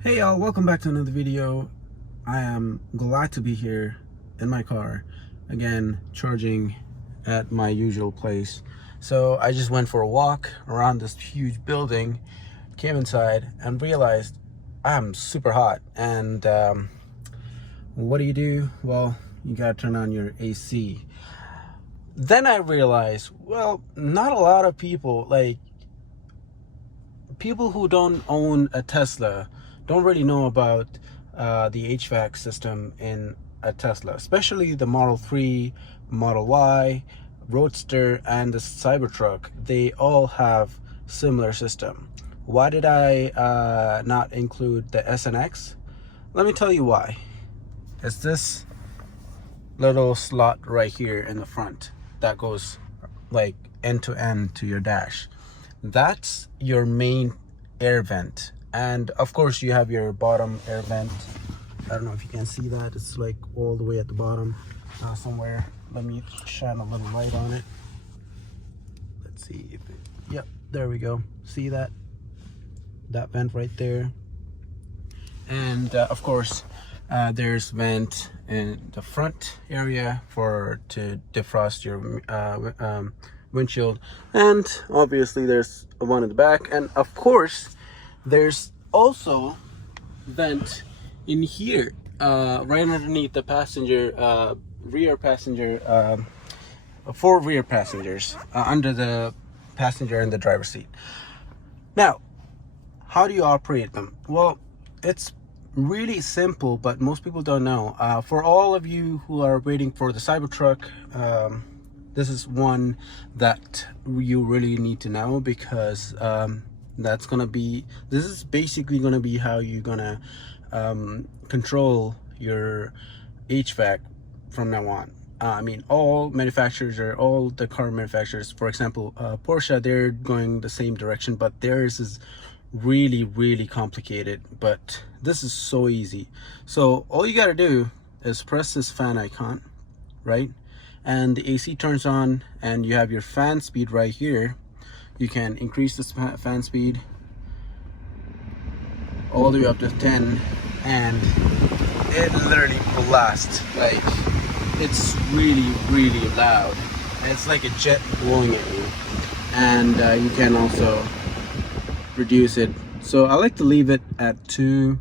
Hey y'all, welcome back to another video. I am glad to be here in my car again, charging at my usual place. So I just went for a walk around this huge building, came inside and realized I'm super hot. And what do? Well, you gotta turn on your AC. Then I realized, well, not a lot of people, like people who don't own a Tesla, don't really know about the HVAC system in a Tesla, especially the Model 3, Model Y, Roadster, and the Cybertruck. They all have similar system. Why did I not include the S and X? Let me tell you why. It's this little slot right here in the front that goes like end to end to your dash. That's your main air vent, and of course you have your bottom air vent. I don't know if you can see that. It's like all the way at the bottom somewhere. Let me shine a little light on it. Let's see if it, yep, there we go. See that vent right there? And of course there's vent in the front area to defrost your windshield, and obviously there's one in the back, and of course there's also vent in here right underneath the passenger rear passenger for rear passengers under the passenger and the driver's seat. Now, how do you operate them? Well, it's really simple, but most people don't know. For all of you who are waiting for the Cybertruck, this is one that you really need to know, because this is basically gonna be how you're gonna control your HVAC from now on. I mean, all the car manufacturers, for example, Porsche, they're going the same direction, but theirs is really complicated. But this is so easy. So all you gotta do is press this fan icon, right? And the AC turns on, and you have your fan speed right here. You can increase this fan speed all the way up to 10, and it literally blasts. Like, it's really loud. It's like a jet blowing at you. And you can also reduce it. So I like to leave it at 2,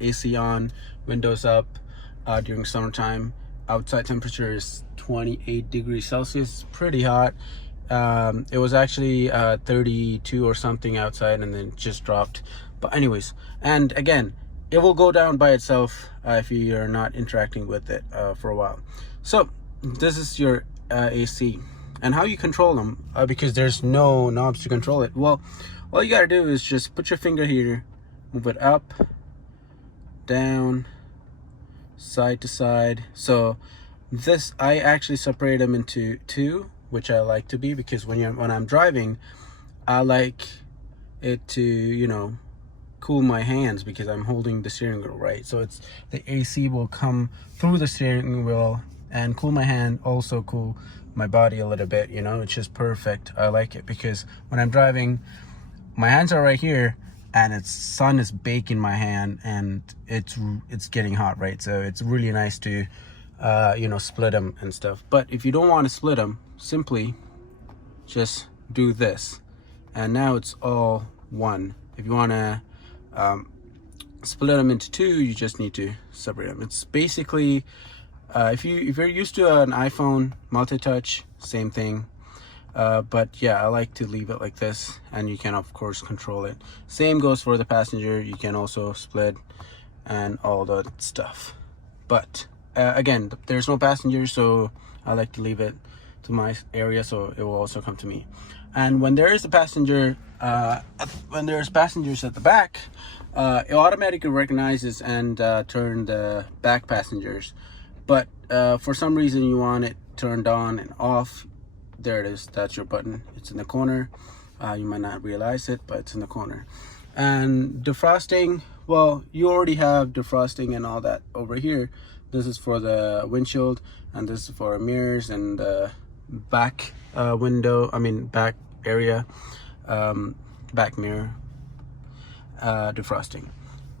AC on, windows up during summertime. Outside temperature is 28 degrees Celsius, pretty hot. It was actually 32 or something outside, and then just dropped. But anyways, and again, it will go down by itself if you're not interacting with it for a while. So this is your AC, and how you control them, because there's no knobs to control it. Well, all you gotta do is just put your finger here, move it up, down, side to side. So this, I actually separate them into 2, which I like to be, because when I'm driving, I like it to, you know, cool my hands, because I'm holding the steering wheel, right? So it's the AC will come through the steering wheel and cool my hand, also cool my body a little bit, you know. It's just perfect. I like it because when I'm driving, my hands are right here, and it's sun is baking my hand, and it's getting hot, right? So it's really nice to you know, split them and stuff. But if you don't want to split them, simply just do this, and now it's all one. If you want to split them into 2, you just need to separate them. It's basically if you're used to an iPhone multi-touch, same thing. But yeah, I like to leave it like this, and you can of course control it. Same goes for the passenger. You can also split and all that stuff. But again, there's no passengers, so I like to leave it to my area, so it will also come to me. And when there is a passenger, when there's passengers at the back, it automatically recognizes and turn the back passengers. But for some reason you want it turned on and off, there it is. That's your button. It's in the corner. You might not realize it, but it's in the corner. And defrosting, well, you already have defrosting and all that over here. This is for the windshield, and this is for mirrors and back back area, back mirror defrosting.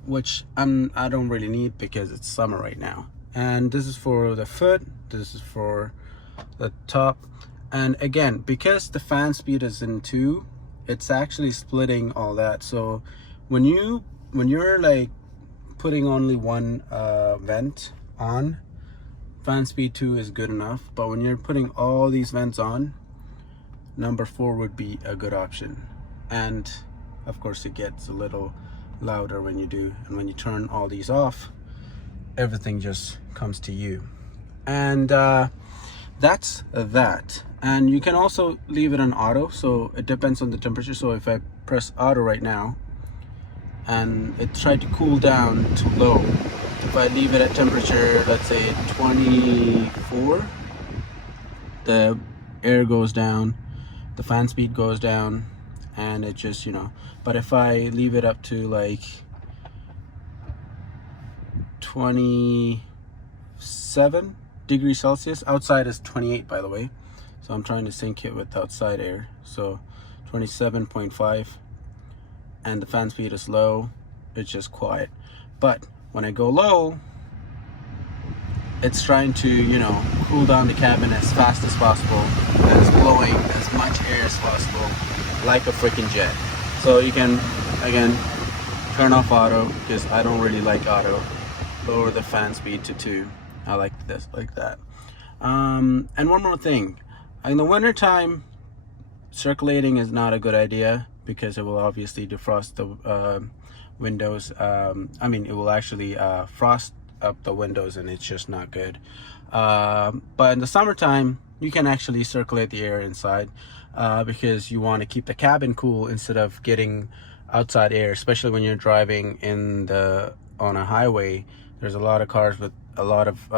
which I don't really need because it's summer right now. And this is for the foot, this is for the top. And again, because the fan speed is in 2, it's actually splitting all that. So when you're like putting only one vent on, fan speed 2 is good enough. But when you're putting all these vents on, number 4 would be a good option. And of course it gets a little louder when you do, and when you turn all these off, everything just comes to you. And that's that. And you can also leave it on auto, so it depends on the temperature. So if I press auto right now and it tried to cool down to low, if I leave it at temperature, let's say 24, the air goes down, the fan speed goes down, and it just, you know. But if I leave it up to like 27 degrees Celsius, outside is 28 by the way, so I'm trying to sync it with outside air, so 27.5, and the fan speed is low, it's just quiet. But when I go low, it's trying to, you know, cool down the cabin as fast as possible, and it's blowing as much air as possible, like a freaking jet. So you can, again, turn off auto, because I don't really like auto. Lower the fan speed to 2. I like this, like that. And one more thing, in the winter time, circulating is not a good idea, because it will obviously defrost the windows. I mean, it will actually frost up the windows, and it's just not good. But in the summertime, you can actually circulate the air inside, because you want to keep the cabin cool instead of getting outside air, especially when you're driving on a highway. There's a lot of cars with a lot of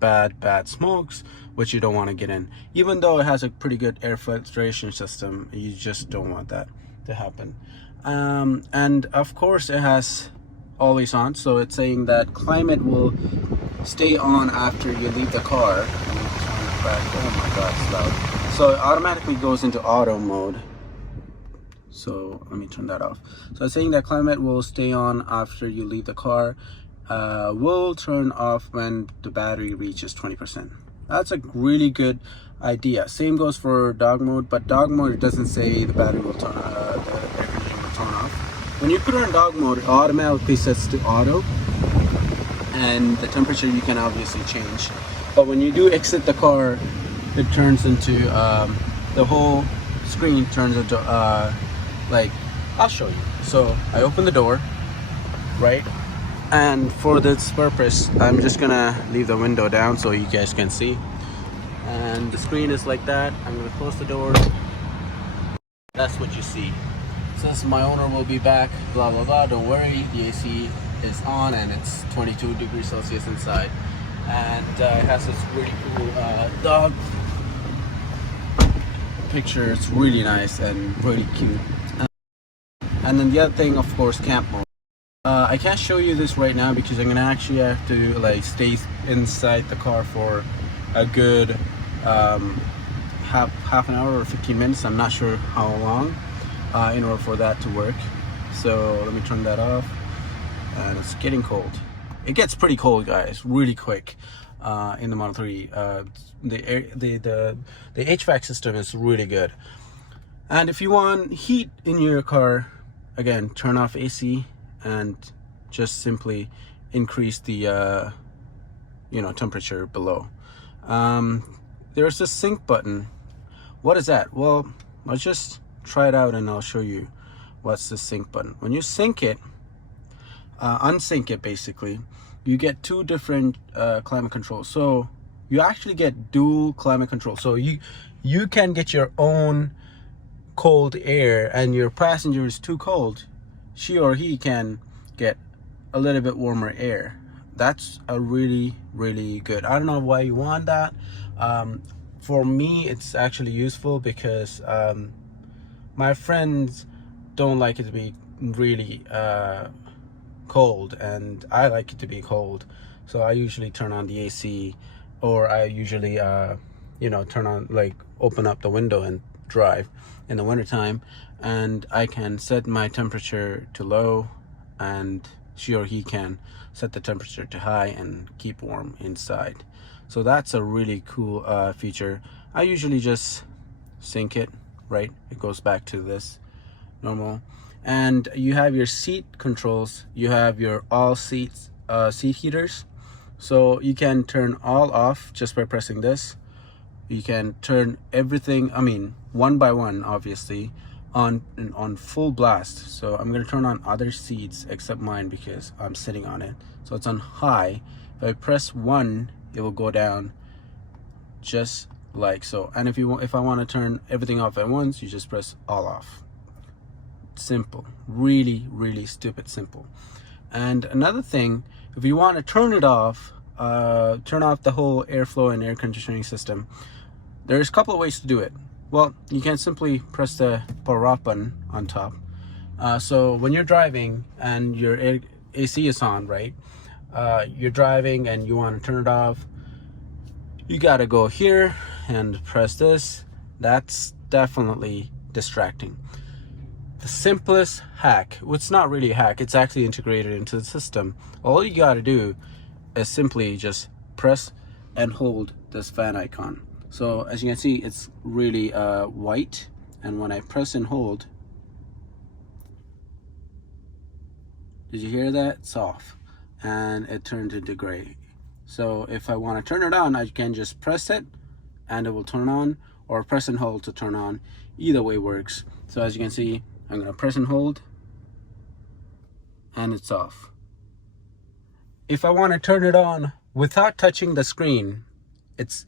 bad smokes, which you don't want to get in. Even though it has a pretty good air filtration system, you just don't want that to happen. And of course it has always on, so it's saying that climate will stay on after you leave the car. Let me turn it back. Oh my god, it's loud. So it automatically goes into auto mode. So let me turn that off. So it's saying that climate will stay on after you leave the car. Will turn off when the battery reaches 20%. That's a really good idea. Same goes for dog mode, but dog mode, it doesn't say the battery will turn, the air conditioning will turn off. When you put it on dog mode, it automatically sets to auto, and the temperature you can obviously change. But when you do exit the car, it turns into the whole screen turns into like, I'll show you. So I open the door, right? And for this purpose, I'm just gonna leave the window down so you guys can see. And the screen is like that. I'm gonna close the door. That's what you see. It says my owner will be back, blah blah blah. Don't worry, the AC is on and it's 22 degrees Celsius inside. And it has this really cool dog picture. It's really nice and really cute. And then the other thing, of course, camp mode. I can't show you this right now because I'm gonna actually have to like stay inside the car for a good half an hour or 15 minutes. I'm not sure how long in order for that to work. So let me turn that off. And it's getting cold. It gets pretty cold, guys, really quick in the Model 3. The HVAC system is really good. And if you want heat in your car, again, turn off AC and just simply increase the temperature below. There's a sync button. What is that? Well, let's just try it out and I'll show you what's the sync button. When you sync it, unsync it basically, you get 2 different climate controls. So you actually get dual climate control. So you can get your own cold air, and your passenger is too cold, she or he can get a little bit warmer air. That's a really good. I don't know why you want that. For me, it's actually useful because my friends don't like it to be really cold, and I like it to be cold. So I usually turn on the AC, or I usually turn on, like, open up the window and drive in the wintertime, and I can set my temperature to low and she or he can set the temperature to high and keep warm inside. So that's a really cool feature. I usually just sync it, right? It goes back to this normal. And you have your seat controls. You have your all seats seat heaters. So you can turn all off just by pressing this. You can turn everything, I mean, one by one, obviously, on full blast. So I'm gonna turn on other seats except mine because I'm sitting on it. So it's on high. If I press 1, it will go down just like so. And if I want to turn everything off at once, you just press all off. Simple, really, really stupid simple. And another thing, if you want to turn it off, turn off the whole airflow and air conditioning system, there's a couple of ways to do it. Well, you can simply press the power off button on top. So when you're driving and your AC is on, right? You're driving and you want to turn it off, you gotta go here and press this. That's definitely distracting. The simplest hack, well, it's not really a hack, it's actually integrated into the system. All you gotta do is simply just press and hold this fan icon. So as you can see, it's really white, and when I press and hold, did you hear that? It's off and it turned into gray. So if I want to turn it on, I can just press it and it will turn on, or press and hold to turn on. Either way works. So as you can see, I'm going to press and hold and it's off. If I want to turn it on without touching the screen, it's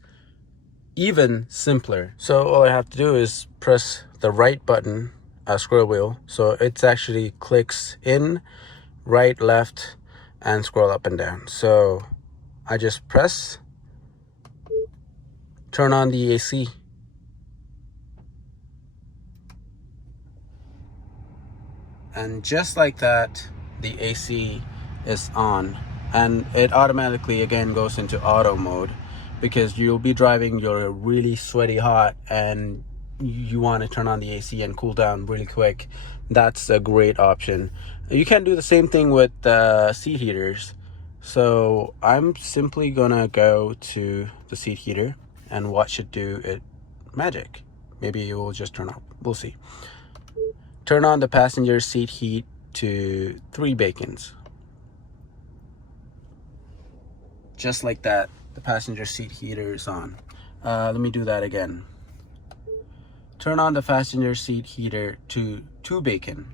even simpler. So all I have to do is press the right button, scroll wheel, so it actually clicks in, right, left, and scroll up and down. So I just press, turn on the AC. And just like that, the AC is on, and it automatically again goes into auto mode, because you'll be driving, you're really sweaty hot, and you want to turn on the AC and cool down really quick. That's a great option. You can do the same thing with seat heaters. So I'm simply gonna go to the seat heater and watch it do it magic. Maybe it will just turn off, we'll see. Turn on the passenger seat heat to 3 bacons. Just like that, the passenger seat heater is on. Let me do that again. Turn on the passenger seat heater to 2 bacon.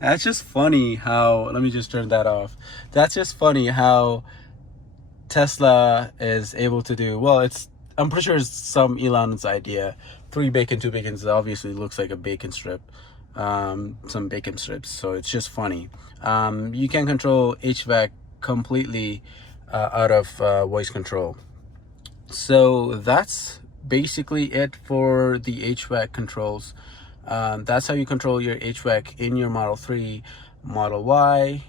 That's just funny how, let me just turn that off. That's just funny how Tesla is able to do, well, I'm pretty sure it's some Elon's idea. 3 bacon, 2 bacons obviously looks like a bacon strip. Some bacon strips, so it's just funny. You can control HVAC completely out of voice control. So that's basically it for the HVAC controls. That's how you control your HVAC in your Model 3, Model Y,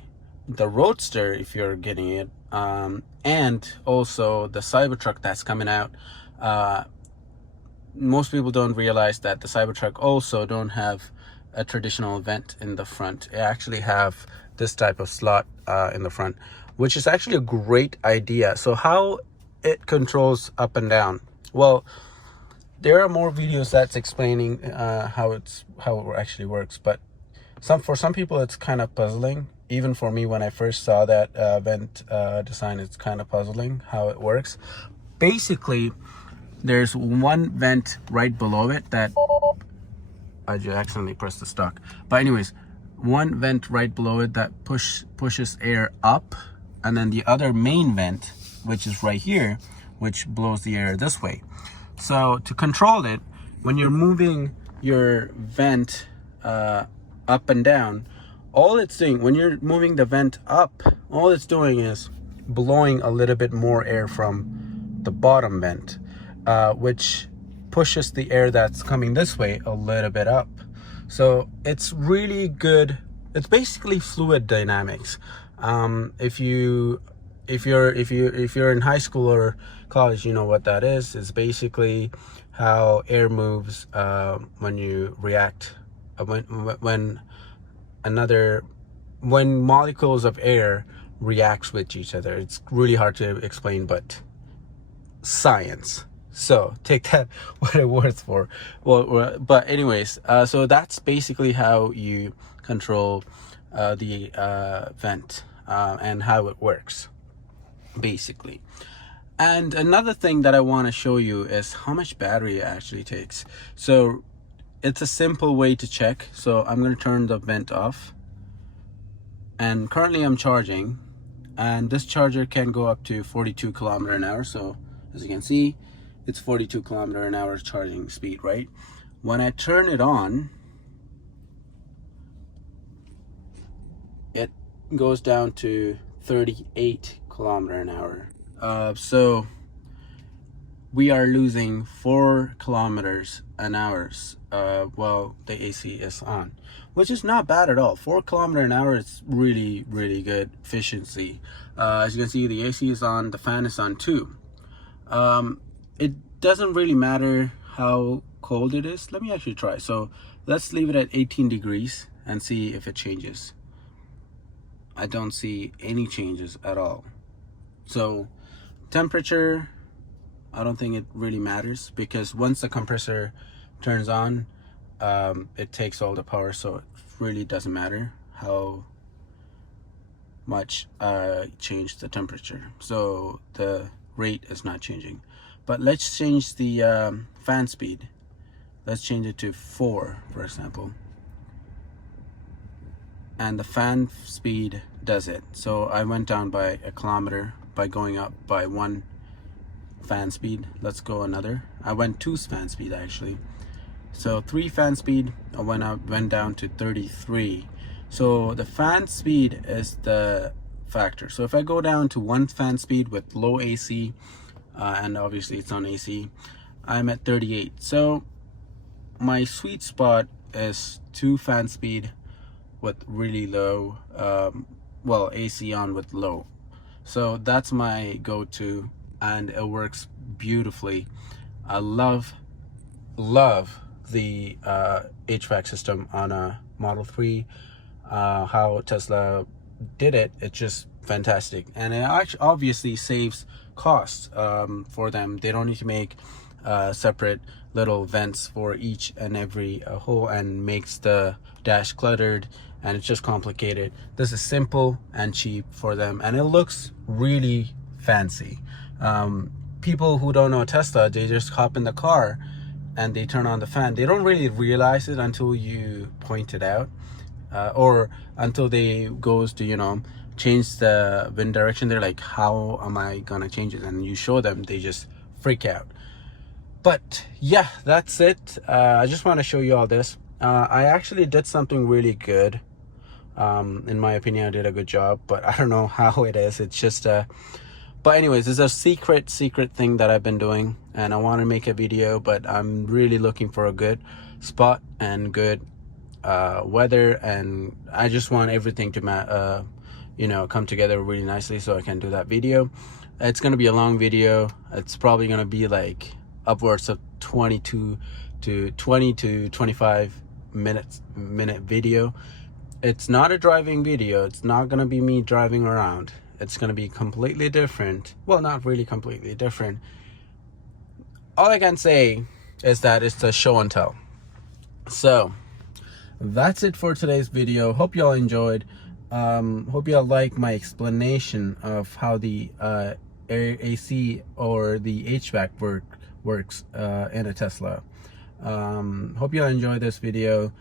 the Roadster if you're getting it, and also the Cybertruck that's coming out. Most people don't realize that the Cybertruck also don't have a traditional vent in the front. It actually have this type of slot in the front, which is actually a great idea. So how it controls up and down? Well, there are more videos that's explaining how it actually works, but for some people it's kind of puzzling. Even for me, when I first saw that vent design, it's kind of puzzling how it works. Basically, there's one vent right below it that I just accidentally pressed the stop. But anyways, one vent right below it that pushes air up, and then the other main vent, which is right here, which blows the air this way. So to control it, when you're moving your vent up and down, all it's doing, when you're moving the vent up, all it's doing is blowing a little bit more air from the bottom vent, which pushes the air that's coming this way a little bit up. So it's really good. It's basically fluid dynamics. If you're in high school or college, you know what that is. It's basically how air moves when you react, when another, when molecules of air reacts with each other. It's really hard to explain, but science. So take that what it's worth for. Well, but anyways, so that's basically how you control the vent and how it works, basically. And another thing that I want to show you is how much battery it actually takes. So it's a simple way to check. So I'm going to turn the vent off, and currently I'm charging, and this charger can go up to 42 kilometer an hour. So as you can see, it's 42 kilometer an hour charging speed, right? When I turn it on, it goes down to 38 kilometer an hour. So we are losing 4 kilometers an hour while the AC is on, which is not bad at all. 4 kilometer an hour is really, really good efficiency. As you can see, the AC is on, the fan is on too. It doesn't really matter how cold it is. Let me actually try. So let's leave it at 18 degrees and see if it changes. I don't see any changes at all. So temperature, I don't think it really matters, because once the compressor turns on, it takes all the power, so it really doesn't matter how much change the temperature. So the rate is not changing. But let's change the fan speed. Let's change it to 4, for example. And the fan speed does it. So I went down by a kilometer by going up by 1 fan speed. Let's go another. I went 2 fan speed actually. So 3 fan speed, I went down to 33. So the fan speed is the factor. So if I go down to 1 fan speed with low AC, and obviously it's on AC, I'm at 38. So my sweet spot is 2 fan speed with really low, well, AC on with low. So that's my go-to, and it works beautifully. I love the HVAC system on a Model 3. How Tesla did it, it's just fantastic, and it actually obviously saves costs for them. They don't need to make separate little vents for each and every hole, and makes the dash cluttered, and it's just complicated. This is simple and cheap for them, and it looks really fancy. People who don't know Tesla, they just hop in the car and they turn on the fan. They don't really realize it until you point it out, or until they goes to, you know, change the wind direction. They're like, how am I gonna change it? And you show them, they just freak out. But yeah, that's it. I just want to show you all this. I actually did something really good. In my opinion, I did a good job, but I don't know how it is. It's just but anyways, it's a secret thing that I've been doing, and I want to make a video, but I'm really looking for a good spot and good weather, and I just want everything to you know, come together really nicely so I can do that video. It's gonna be a long video. It's probably gonna be like upwards of 20 to 25 minute video. It's not a driving video. It's not gonna be me driving around. It's gonna be completely different. Well, not really completely different. All I can say is that it's a show and tell. So that's it for today's video. Hope y'all enjoyed. Hope y'all like my explanation of how the AC or the HVAC works in a Tesla. Hope y'all enjoy this video.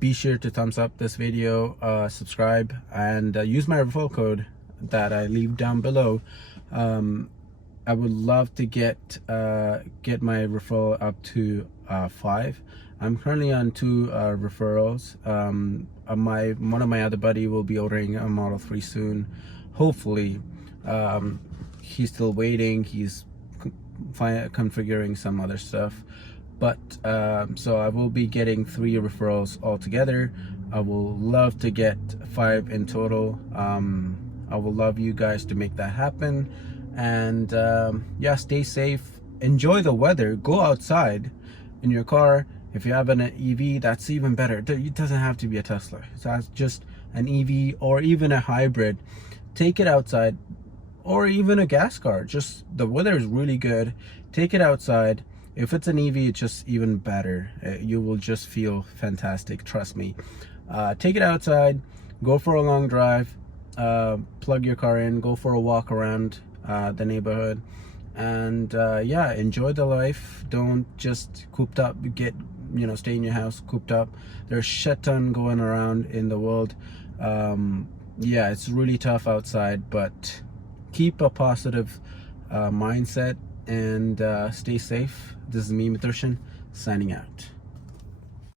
Be sure to thumbs up this video, subscribe, and use my referral code that I leave down below. I would love to get my referral up to 5. I'm currently on 2 referrals. One of my other buddy will be ordering a Model 3 soon, hopefully. He's still waiting. He's configuring some other stuff, but so I will be getting 3 referrals altogether. I will love to get 5 in total. I will love you guys to make that happen, and yeah, stay safe, enjoy the weather, go outside in your car, If you have an EV, that's even better. It doesn't have to be a Tesla. So that's just an EV or even a hybrid. Take it outside, or even a gas car. Just the weather is really good. Take it outside. If it's an EV, it's just even better. You will just feel fantastic. Trust me. Take it outside. Go for a long drive. Plug your car in. Go for a walk around the neighborhood. And yeah, enjoy the life. Don't just cooped up, stay in your house cooped up. There's shit ton going around in the world. Yeah, it's really tough outside, but keep a positive mindset and stay safe. This is me, Mithushan, signing out.